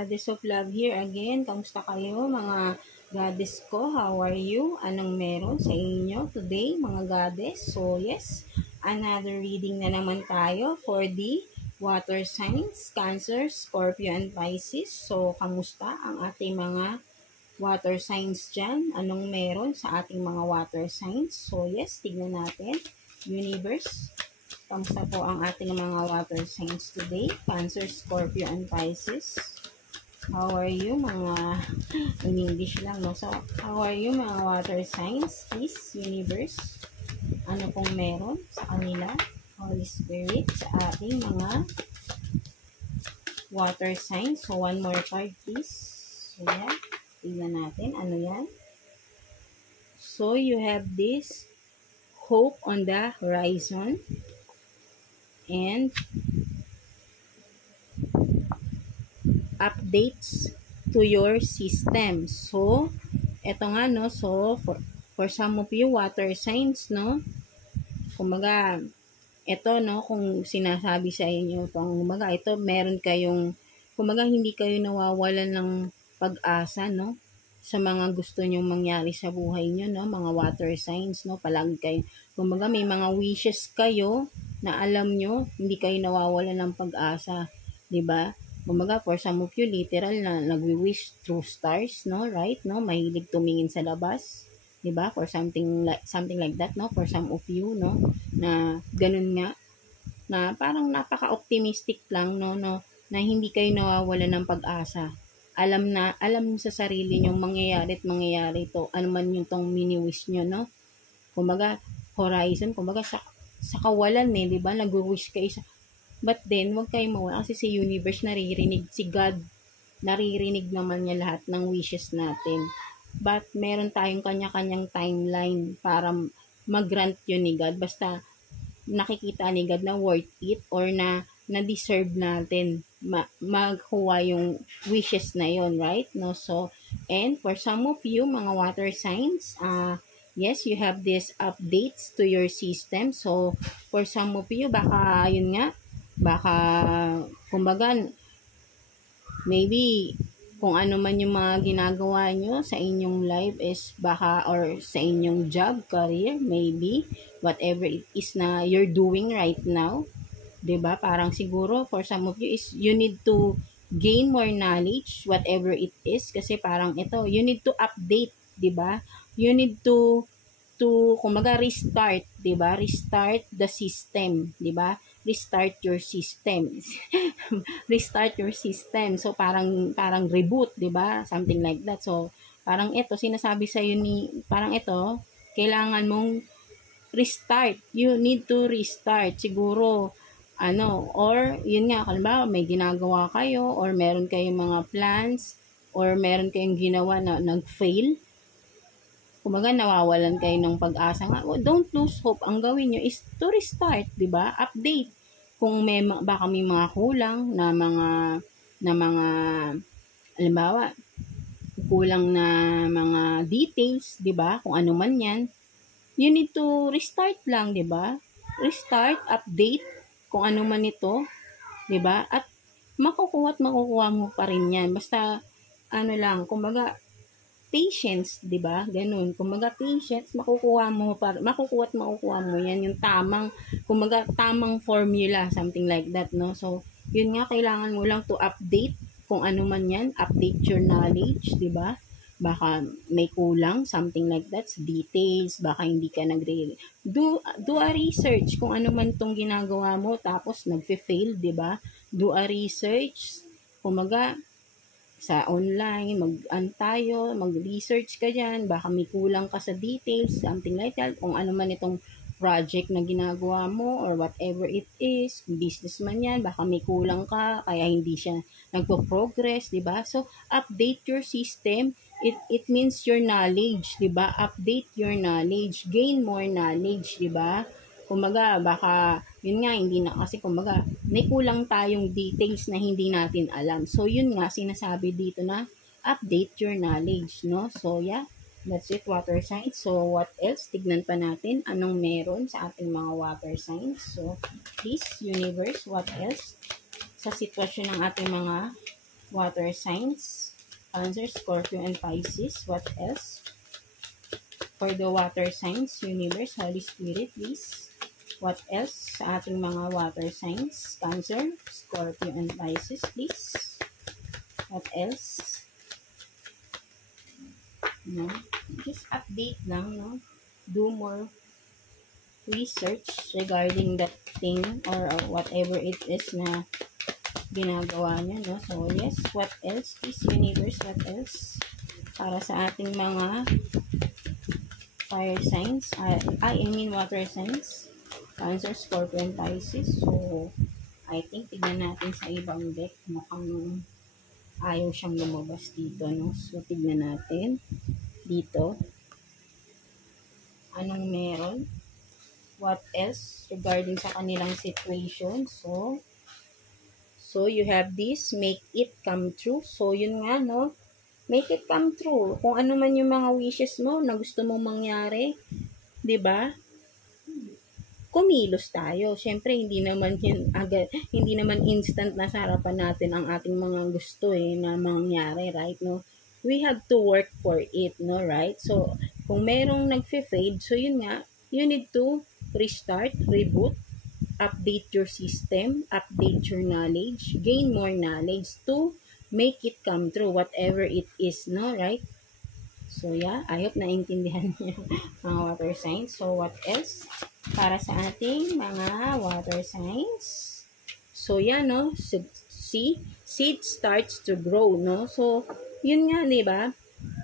Goddess of Love here again. Kamusta kayo mga goddess ko? How are you? Anong meron sa inyo today mga goddess? So yes, another reading na naman tayo for the water signs, Cancer, Scorpio, and Pisces. So kamusta ang ating mga water signs dyan? Anong meron sa ating mga water signs? So yes, tignan natin. Universe, kamusta po ang ating mga water signs today? Cancer, Scorpio, and Pisces. How are you mga, in English lang, no? So, how are you mga water signs? Please, Universe, ano pong meron sa kanila? Holy Spirit, sa ating mga water signs. So, one more card, please. So, yan. Tingnan natin. Ano yan? So, you have this hope on the horizon. And updates to your system. So, eto nga, no? So, for some of you, water signs, no? Kumbaga, eto, no? Kung sinasabi sa inyo, kumbaga, ito, meron kayong, kumbaga, hindi kayo nawawalan ng pag-asa, no? Sa mga gusto nyong mangyari sa buhay nyo, no? Mga water signs, no? Palagi kayo, kumbaga, may mga wishes kayo na alam nyo, hindi kayo nawawalan ng pag-asa, 'di ba? Kumbaga, for some of you, literal na nagwi-wish through stars, no? Right? No? Mahilig tumingin sa labas. 'Di ba? For something like that, no? For some of you, no? Na ganun nga, na parang napaka-optimistic lang, no? Na hindi kayo nawawalan ng pag-asa. Alam sa sarili nyo, mangyayari to. Ano man yung tong mini-wish nyo, no? Kumbaga, horizon, kumbaga, sa kawalan, 'di ba? Nag-wish kayo sa. But then, wag kayong mawala kasi si Universe naririnig, si God, naririnig naman niya lahat ng wishes natin. But meron tayong kanya-kanyang timeline para mag-grant yun ni God. Basta nakikita ni God na worth it or na deserve natin magkuha yung wishes na yon, right? No? So, and for some of you, mga water signs, yes, you have these updates to your system. So, for some of you, baka, yun nga, baka, kumbaga, maybe, kung ano man yung mga ginagawa nyo sa inyong life is baka, or sa inyong job, career, maybe, whatever it is na you're doing right now, 'di ba? Parang siguro, for some of you, is you need to gain more knowledge, whatever it is, kasi parang ito, you need to update, 'di ba? You need to kumbaga restart, 'di ba? Restart the system, 'di ba? Restart your system. Restart your system. So parang reboot, 'di ba? Something like that. So parang ito sinasabi sa iyo parang ito, kailangan mong restart. You need to restart. Siguro or yun nga, halimbawa may ginagawa kayo or meron kayong mga plans or meron kayong ginawa na nag-fail. Kumbaga, nawawalan kayo ng pag-asa nga. Don't lose hope. Ang gawin nyo is to restart, di ba? Update. Kung baka may mga kulang na mga, halimbawa, kulang na mga details, di ba? Kung ano man yan, you need to restart lang, di ba? Restart, update, kung ano man ito, di ba? At makukuha mo pa rin yan. Basta, kumbaga, patience, 'di ba? Ganun. Kumbaga patience, makukuha mo yan yung tamang formula, something like that, no? So, yun nga, kailangan mo lang to update kung ano man yan, update your knowledge, 'di ba? Baka may kulang, something like that, details, baka hindi ka do a research kung ano man tong ginagawa mo tapos nagfe-fail, 'di ba? Do a research, kumaga sa online, mag-research ka dyan, baka may kulang ka sa details, something like that, kung ano man itong project na ginagawa mo, or whatever it is, business man yan, baka may kulang ka, kaya hindi siya nagpo-progress, di ba? So, update your system, it means your knowledge, di ba? Update your knowledge, gain more knowledge, di ba? Kumbaga, baka, yun nga, hindi na kasi, kumbaga, may kulang tayong details na hindi natin alam. So, yun nga, sinasabi dito na, update your knowledge, no? So, yeah, that's it, water signs. So, what else? Tignan pa natin anong meron sa ating mga water signs. So, please, Universe, what else? Sa sitwasyon ng ating mga water signs. Cancer, Scorpio, and Pisces. What else? For the water signs, universe, Holy Spirit, please. What else sa ating mga water signs? Cancer, Scorpio, and Pisces, please. What else? No? Just update lang, no? Do more research regarding that thing or whatever it is na ginagawa niya, no? So, yes. What else, please, universe? What else? Para sa ating mga fire signs. I mean water signs. Cancer, Scorpio, and Pisces. So, I think tignan natin sa ibang deck. Mukhang ayaw siyang lumabas dito, no? So, tignan natin dito. Anong meron? What else regarding sa kanilang situation? So you have this, make it come true. So, yun nga, no? Make it come true. Kung ano man yung mga wishes mo na gusto mong mangyari, 'di ba? Kumilos tayo. Siyempre, hindi naman yan agad, hindi naman instant na sa harapan natin ang ating mga gusto na mangyari, right? No? We have to work for it, no, right? So, kung merong nagfe-fade, so yun nga, you need to restart, reboot, update your system, update your knowledge, gain more knowledge to make it come true, whatever it is, no, right? So, yeah, I hope naintindihan niyo mga water signs. So, what else? Para sa ating mga water signs. So, yan, no? See? Seed starts to grow, no? So, yun nga, di ba?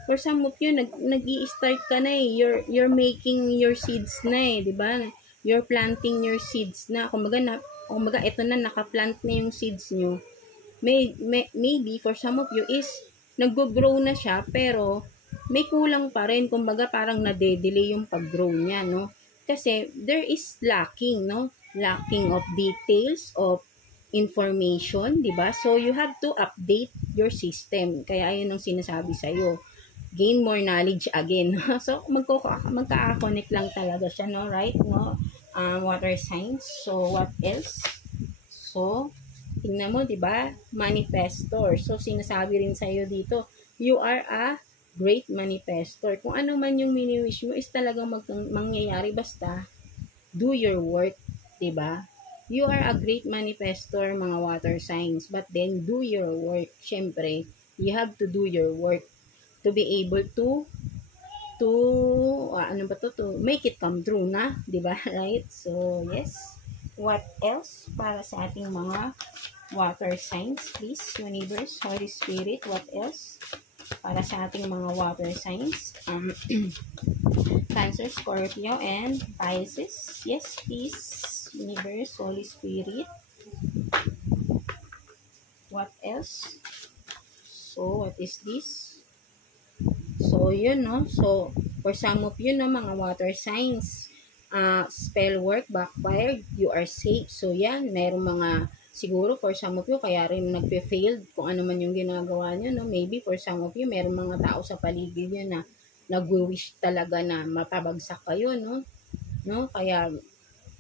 For some of you, nag-i-start ka na eh. You're making your seeds na eh, di ba? You're planting your seeds na. Kumbaga, ito na, nakaplant na yung seeds nyo. Maybe, for some of you is, nag-grow na siya, pero, may kulang pa rin. Kumbaga, parang nade-delay yung pag-grow niya, no? Kasi, there is lacking, no? Lacking of details, of information, di ba? So, you have to update your system. Kaya, ayun ang sinasabi sa'yo. Gain more knowledge again. So, magka-connect lang talaga siya, no? Right? No? Water signs. So, what else? So, tingnan mo, di ba? Manifestor. So, sinasabi rin sa'yo dito, you are a great manifestor. Kung ano man yung mini-wish mo is talagang mangyayari, basta do your work, 'di ba? You are a great manifestor, mga water signs, but then do your work. Syempre, you have to do your work to be able to make it come true na, 'di ba? Right? So, yes. What else para sa ating mga water signs, please, universe, Holy Spirit? What else? Para sa ating mga water signs, Cancer, Scorpio, and Pisces. Yes, please, universe, Holy Spirit. What else? So, what is this? So, yun, no? So, for some of you, no, mga water signs, spell work, backfired, you are safe. So, yan, mayroong mga siguro for some of you, kaya rin nagpe-failed kung ano man yung ginagawa nyo, no? Maybe for some of you, meron mga tao sa paligid nyo na nag-wish talaga na mapabagsak kayo, no? No? Kaya,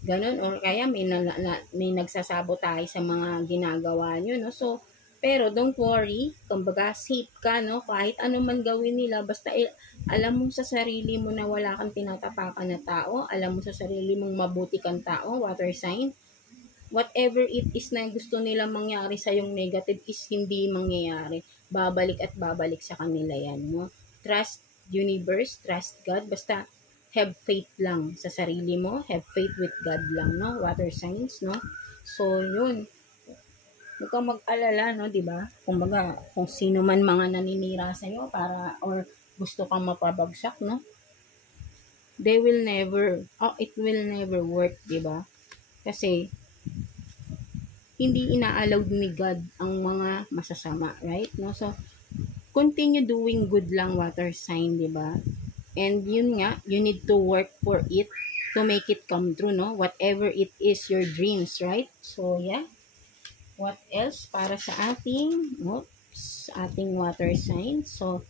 ganun, or kaya may nagsasabotahe sa mga ginagawa nyo, no? So, pero don't worry, kumbaga safe ka, no? Kahit ano man gawin nila, basta alam mo sa sarili mo na wala kang tinatapakan na tao, alam mo sa sarili mong mabuti kang tao, water sign, whatever it is na gusto nila mangyari sa yung negative is hindi mangyayari. Babalik at babalik sa kanila yan, no? Trust universe, trust God, basta have faith lang sa sarili mo, have faith with God lang, no? Water signs, no? So, yun. Huwag kang mag-alala, no? Diba? Kumbaga, kung sino man mga naninira sa'yo para, or gusto kang mapabagsak, no? It will never work, diba? Kasi, hindi ina-allowed ni God ang mga masasama, right? No? So, continue doing good lang, water sign, di ba? And yun nga, you need to work for it to make it come true, no? Whatever it is, your dreams, right? So, yeah. What else para sa ating water sign? So,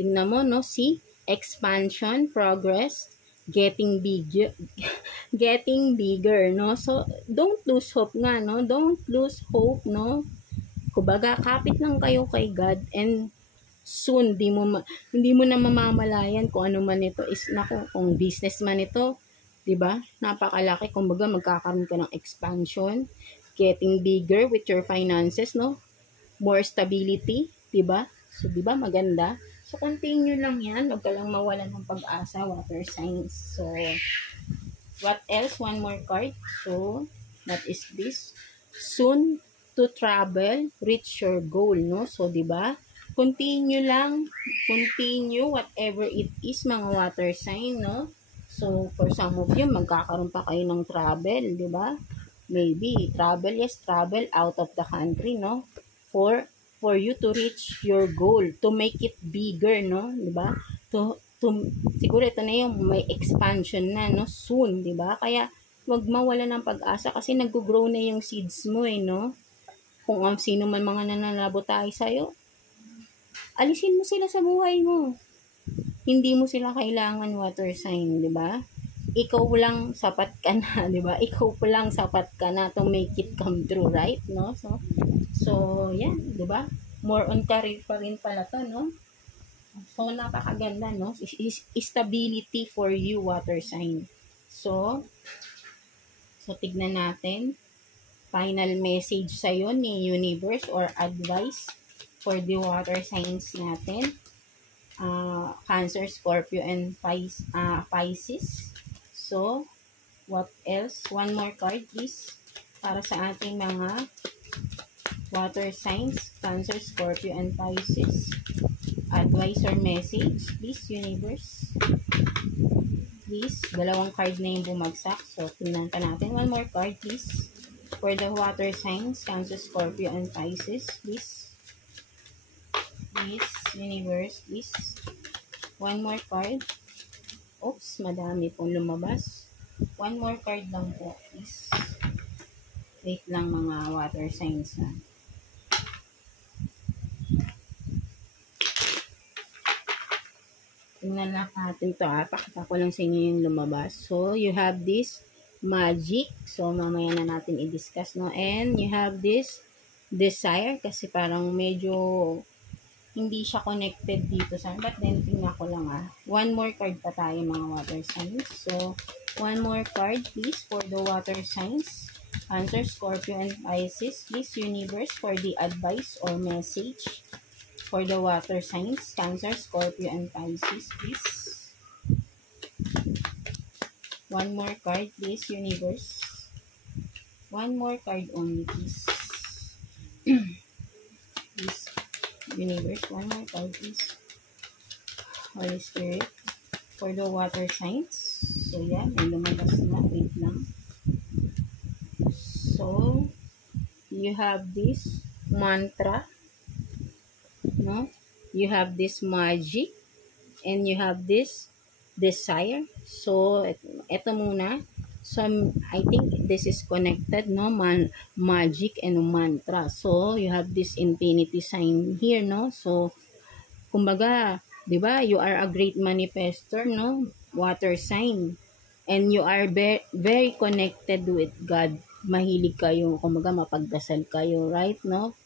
tingnan mo, no? See? Expansion, progress, getting bigger, no? So, don't lose hope nga, no? Don't lose hope, no? Kumbaga, kapit lang kayo kay God, and soon, hindi mo na mamamalayan kung ano man ito is, nako, kung business man ito, 'di ba? Napakalaki, kumbaga magkakaroon ka ng expansion, getting bigger with your finances, no? More stability, 'di ba? So, 'di ba maganda? So, continue lang 'yan, wag ka lang mawalan ng pag-asa, water signs. So, what else? One more card. So, that is this. Soon to travel, reach your goal, no? So, 'di ba? Continue lang, continue whatever it is, mga water sign, no? So, for some of you, magkakaroon pa kayo ng travel, 'di ba? Maybe travel, yes, travel out of the country, no? For you to reach your goal, to make it bigger, no? 'Di ba? To siguro ito na yung may expansion na, no? Soon, 'di ba? Kaya wag mawala ng pag-asa kasi nag-grow na yung seeds mo, no? Kung sino man mga nananabotay sa'yo, alisin mo sila sa buhay mo. Hindi mo sila kailangan, water sign, 'di ba? Ikaw lang sapat ka na, 'di ba? Ikaw lang sapat ka na to make it come true, right? No? So yan, 'di ba? More on career pa rin pala to, no? So napakaganda, no? Stability for you, water sign. So tignan natin final message sa'yo ni universe or advice for the water signs natin. Cancer, Scorpio, and Pisces. So, what else? One more card, please. Para sa ating mga water signs, Cancer, Scorpio, and Pisces. Advice or message, please, universe. Please, dalawang card na yung bumagsak. So, tingnan pa natin. One more card, please. For the water signs, Cancer, Scorpio, and Pisces, please. Please, universe, please. One more card. Oops, madami pong lumabas. One more card lang po, please. Wait lang, mga water signs, ha. Tingnan lang natin to, ha. Pakita ko lang sa inyo yung lumabas. So, you have this magic. So, mamaya na natin i-discuss, no? And you have this desire, kasi parang medyo hindi siya connected dito sa, but then tingnan ko lang, one more card pa tayo, mga water signs. So, one more card please for the water signs, Cancer, Scorpio, and Pisces. Please, universe, for the advice or message for the water signs, Cancer, Scorpio, and Pisces, please. One more card please, universe. One more card only, please. Please, universe, one more card please. Holy Spirit, for the water signs. So yeah, may lumabas na. Wait lang. So, you have this mantra, no? You have this magic, and you have this desire. So, ito muna. So, I think this is connected, no? Magic and mantra. So, you have this infinity sign here, no? So, kumbaga, di ba, you are a great manifestor, no? Water sign. And you are very connected with God. Mahilig kayo, kumbaga, mapagdasal kayo, right, no?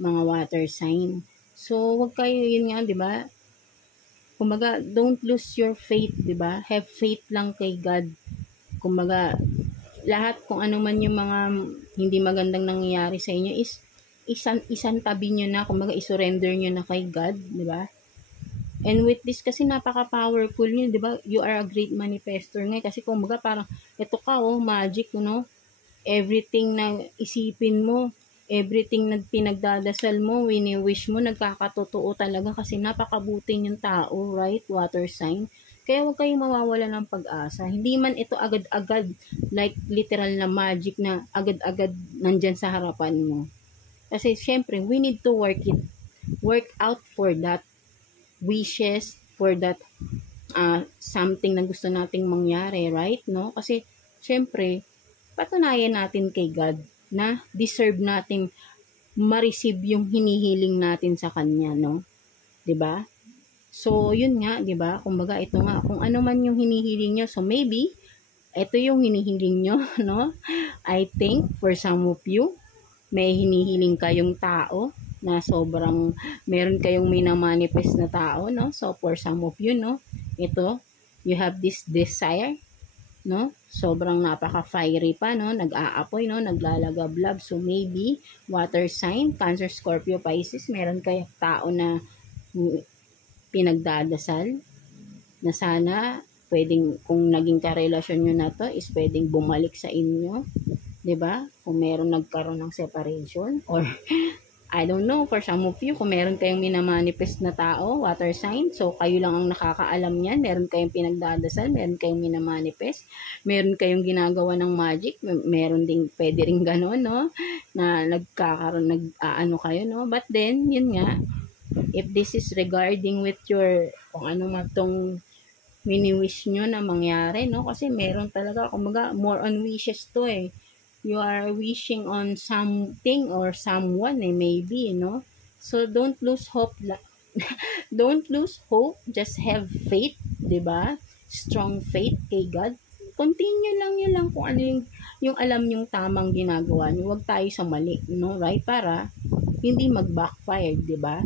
Mga water sign. So, wag kayo, yun nga, di ba? Kumbaga, don't lose your faith, di ba? Have faith lang kay God. Kumbaga, lahat kung ano man yung mga hindi magandang nangyayari sa inyo is isang tabi nyo na, kumbaga isurrender nyo na kay God, di ba? And with this, kasi napaka-powerful nyo, di ba? You are a great manifestor nga, kasi kumbaga parang, eto ka, magic, no? Everything na isipin mo, everything na pinagdadasal mo, wini-wish mo, nagkakatotoo talaga, kasi napakabuti yung tao, right? Water sign. Kaya huwag kayong mawawala ng pag-asa. Hindi man ito agad-agad, like literal na magic na agad-agad nandyan sa harapan mo. Kasi syempre, we need to work out for that wishes, for that something na gusto nating mangyari, right? No? Kasi syempre, patunayan natin kay God na deserve nating ma-receive yung hinihiling natin sa Kanya, no? 'Di ba? So, yun nga, 'di ba? Kumbaga, ito nga, kung ano man yung hinihiling nyo, so maybe ito yung hinihiling nyo, no? I think for some of you, may hinihiling kayong tao na sobrang meron kayong minamanifest na tao, no? So for some of you, no, ito, you have this desire, no? Sobrang napaka-fiery pa, no? Nag-aapoy, no? Naglalagablab. So maybe water sign, Cancer, Scorpio, Pisces, meron kayong tao na pinagdadasal na sana pwedeng kung naging karelasyon nyo na to is pwedeng bumalik sa inyo, 'di ba? Kung meron nagkaroon ng separation or I don't know, for some of you, kung meron kayong minamanifest na tao, water sign, so kayo lang ang nakakaalam niyan, meron kayong pinagdadasal, meron kayong minamanifest, meron kayong ginagawa ng magic, meron ding, pwede rin gano'n, no? Na nagkakaroon, nag-aano kayo, no? But then, yun nga, if this is regarding with your, kung ano man tong mini-wish nyo na mangyari, no? Kasi meron talaga, kumbaga, more on wishes to eh. You are wishing on something or someone maybe, so don't lose hope. Don't lose hope, just have faith, 'di ba? Strong faith kay God. Continue lang yun lang kung ano yung alam yung tamang ginagawa niyo. Huwag tayo sa mali, no? Right? Para hindi mag-backfire, 'di ba?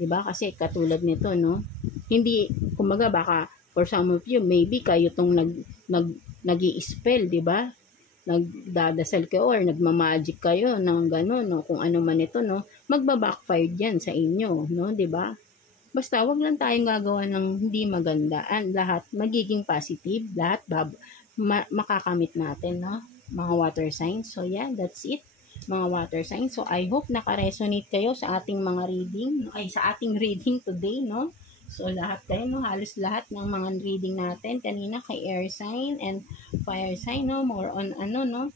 'Di ba? Kasi katulad nito, no? Hindi, kumbaga baka for some of you maybe kayo tong nag-i-spell, 'di ba? Nagdadasal kayo or nagmamagic kayo ng gano'n, no? Kung ano man ito, no? Magba-backfire yan sa inyo, no? 'Di ba? Basta wag lang tayong gagawa ng hindi maganda. Lahat magiging positive, lahat makakamit natin, no? Mga water signs. So yeah, that's it, mga water signs. So I hope naka-resonate kayo sa ating mga reading, sa ating reading today, no? So, lahat kayo, no? Halos lahat ng mga reading natin kanina kay air sign and fire sign, no? More on, no?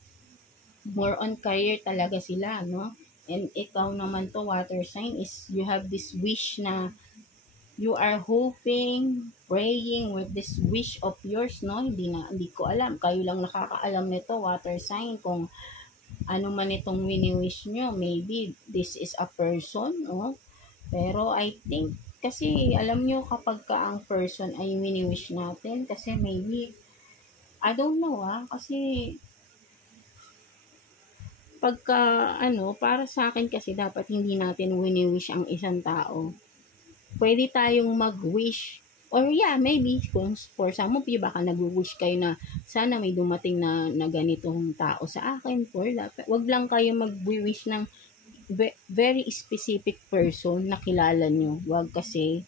More on career talaga sila, no? And ikaw naman to, water sign, is you have this wish na you are hoping, praying with this wish of yours, no? Hindi ko alam. Kayo lang nakakaalam nito, water sign, kung ano man itong wini-wish nyo. Maybe this is a person, no? Pero I think, kasi alam nyo kapag ka ang person ay wini-wish natin, kasi maybe, I don't know kasi pagka para sa akin kasi dapat hindi natin wini-wish ang isang tao. Pwede tayong mag-wish, or yeah, maybe kung for some of you, baka nag-wish kayo na sana may dumating na ganitong tao sa akin, for that. Wag lang kayo mag-wish ng very specific person na kilala nyo. Wag, kasi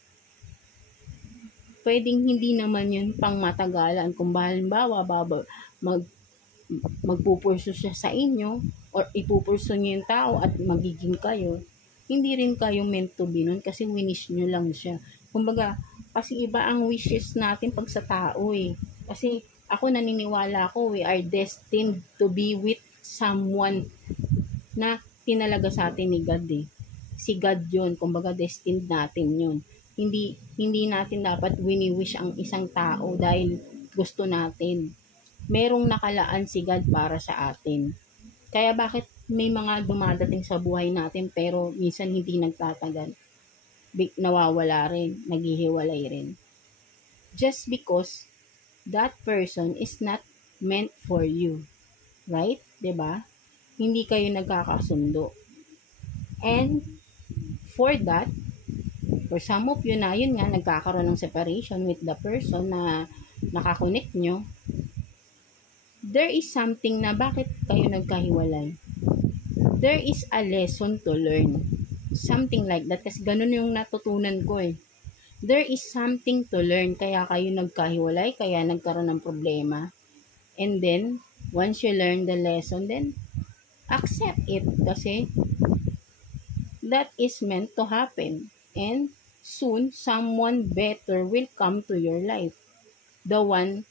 pwedeng hindi naman yun pang matagalan. Kung halimbawa magpupurso siya sa inyo or ipupurso nyo yung tao at magiging kayo, hindi rin kayo meant to be nun kasi winish nyo lang siya. Kumbaga, kasi iba ang wishes natin pag sa tao eh. Kasi ako naniniwala ko, we are destined to be with someone na tinalaga sa atin ni God eh. Si God yun, kumbaga destined natin yun. Hindi natin dapat wini-wish ang isang tao dahil gusto natin. Merong nakalaan si God para sa atin. Kaya bakit may mga dumadating sa buhay natin pero minsan hindi nagtatagal? Nawawala rin, naghihiwalay rin. Just because that person is not meant for you. Right? 'Di ba? Hindi kayo nagkakasundo. And for that, for some of you na yun nga, nagkakaroon ng separation with the person na nakakonect nyo, there is something na bakit kayo nagkahiwalay. There is a lesson to learn. Something like that. Kasi ganun yung natutunan ko eh. There is something to learn. Kaya kayo nagkahiwalay, kaya nagkaroon ng problema. And then, once you learn the lesson, then accept it kasi that is meant to happen, and soon someone better will come to your life, the one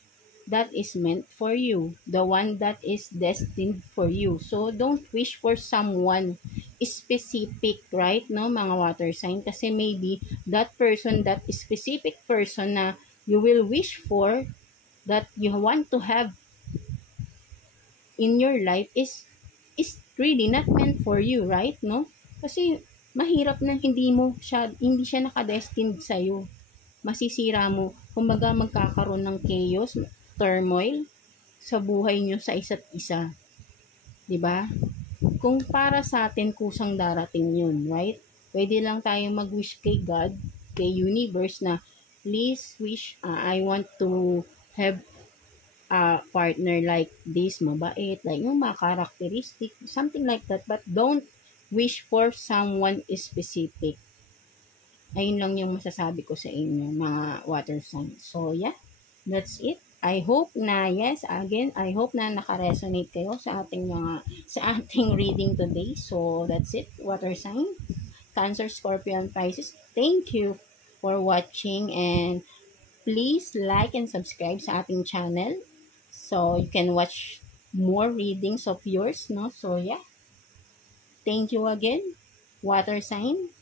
that is meant for you, the one that is destined for you. So don't wish for someone specific, right? No, mga water sign, kasi maybe that person, that specific person na you will wish for, that you want to have in your life is really not meant for you, right? No? Kasi mahirap na hindi siya nakadestined sa iyo. Masisira mo. Kumbaga magkakaroon ng chaos, turmoil sa buhay niyo sa isa't isa. 'Di ba? kung para sa atin kusang darating yun, right? Pwede lang tayong mag-wish kay God, kay universe na please wish, I want to have a partner like this, mabait, like yung mga characteristic, something like that. But don't wish for someone specific. Ayun lang yung masasabi ko sa inyo, mga water signs. So, yeah, that's it. I hope na, yes, again, I hope na naka-resonate kayo sa ating reading today. So, that's it, water sign. Cancer, Scorpio, and Pisces. Thank you for watching, and please like and subscribe sa ating channel so you can watch more readings of yours, no? So, yeah. Thank you again, water sign.